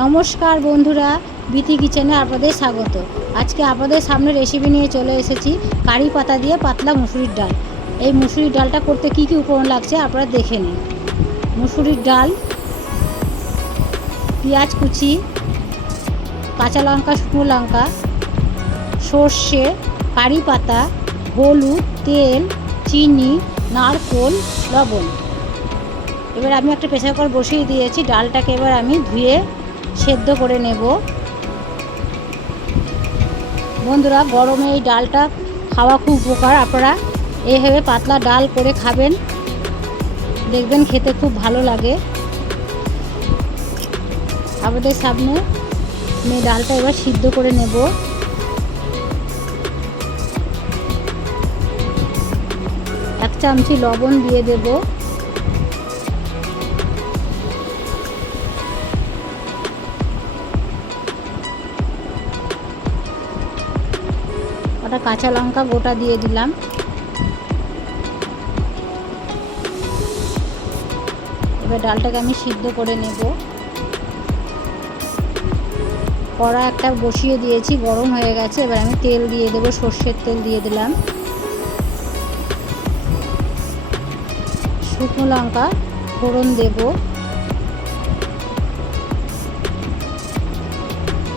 নমস্কার বন্ধুরা, বিথি কিচেনে আপনাদের স্বাগত। আজকে আপনাদের সামনে রেসিপি নিয়ে চলে এসেছি কারি পাতা দিয়ে পাতলা মুসুরির ডাল। এই মুসুরির ডালটা করতে কি কি উপকরণ লাগছে আপনারা দেখে নিন। মুসুরির ডাল, পেঁয়াজ কুচি, কাঁচা লঙ্কা, শুকনো লঙ্কা, সর্ষে, কারি পাতা, হলুদ, তেল, চিনি, নারকেল, লবণ। এবার আমি একটা প্রেসার কুকার বসিয়ে দিয়েছি। ডালটাকে এবার আমি ধুয়ে সেদ্ধ করে নেব। বন্ধুরা, গরমে এই ডালটা খাওয়া খুব উপকার। আপনারা এইভাবে পাতলা ডাল করে খাবেন, দেখবেন খেতে খুব ভালো লাগে। আপনাদের সামনে আমি ডালটা এবার সিদ্ধ করে নেব। এক চামচি লবণ দিয়ে দেব। ওটা কাঁচা লঙ্কা গোটা দিয়ে দিলাম। এবার ডালটাকে আমি সিদ্ধ করে নেব। কড়া একটা বসিয়ে দিয়েছি, গরম হয়ে গেছে। এবার আমি তেল দিয়ে দেবো, সর্ষের তেল দিয়ে দিলাম। শুকনো লঙ্কা ফোড়ন দেব।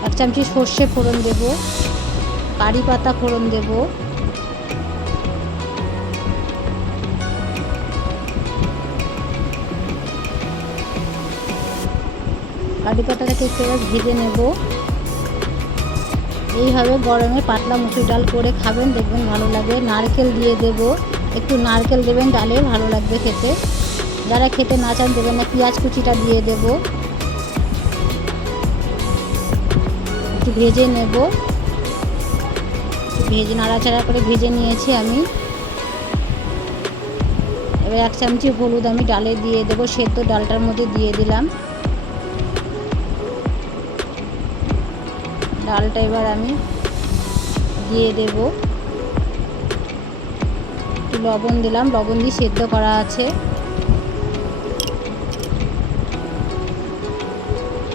এক চামচি সর্ষে ফোড়ন দেব। কারি পাতা ফোড়ন দেব। কারি পাতাটাকে একটু ভেজে নেব। এইভাবে গরমে পাতলা মুসুর ডাল করে খাবেন, দেখবেন ভালো লাগে। নারকেল দিয়ে দেব, একটু নারকেল দেবেন, ডালে ভালো লাগবে খেতে। যারা খেতে না চান দেবেন না। পেঁয়াজ কুচিটা দিয়ে দেব, একটু ভেজে নেব। ভেজে নাড়াচাড়া করে ভেজে নিয়েছি আমি। এবার এক চামচি হলুদ আমি ডালে দিয়ে দেবো, সেদ্ধ ডালটার মধ্যে দিয়ে দিলাম। ডালটা এবার আমি দিয়ে দেব। একটু লবণ দিলাম, লবণ দিয়ে সেদ্ধ করা আছে।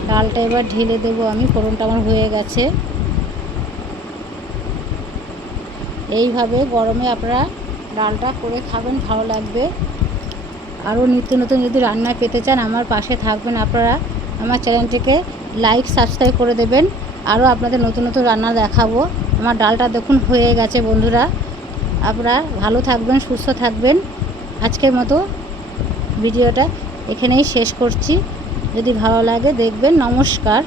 ডালটা এবার ঢেলে দেবো আমি। ফোড়নটা আমার হয়ে গেছে। এইভাবে গরমে আপনারা ডালটা করে খাবেন, ভালো লাগবে। আরও নিত্য নতুন যদি রান্না পেতে চান আমার পাশে থাকবেন। আপনারা আমার চ্যানেলটিকে লাইক সাবস্ক্রাইব করে দেবেন। আরও আপনাদের নতুন নতুন রান্না দেখাবো। আমার ডালটা দেখুন হয়ে গেছে। বন্ধুরা, আপনারা ভালো থাকবেন, সুস্থ থাকবেন। আজকের মতো ভিডিওটা এখানেই শেষ করছি। যদি ভালো লাগে দেখবেন। নমস্কার।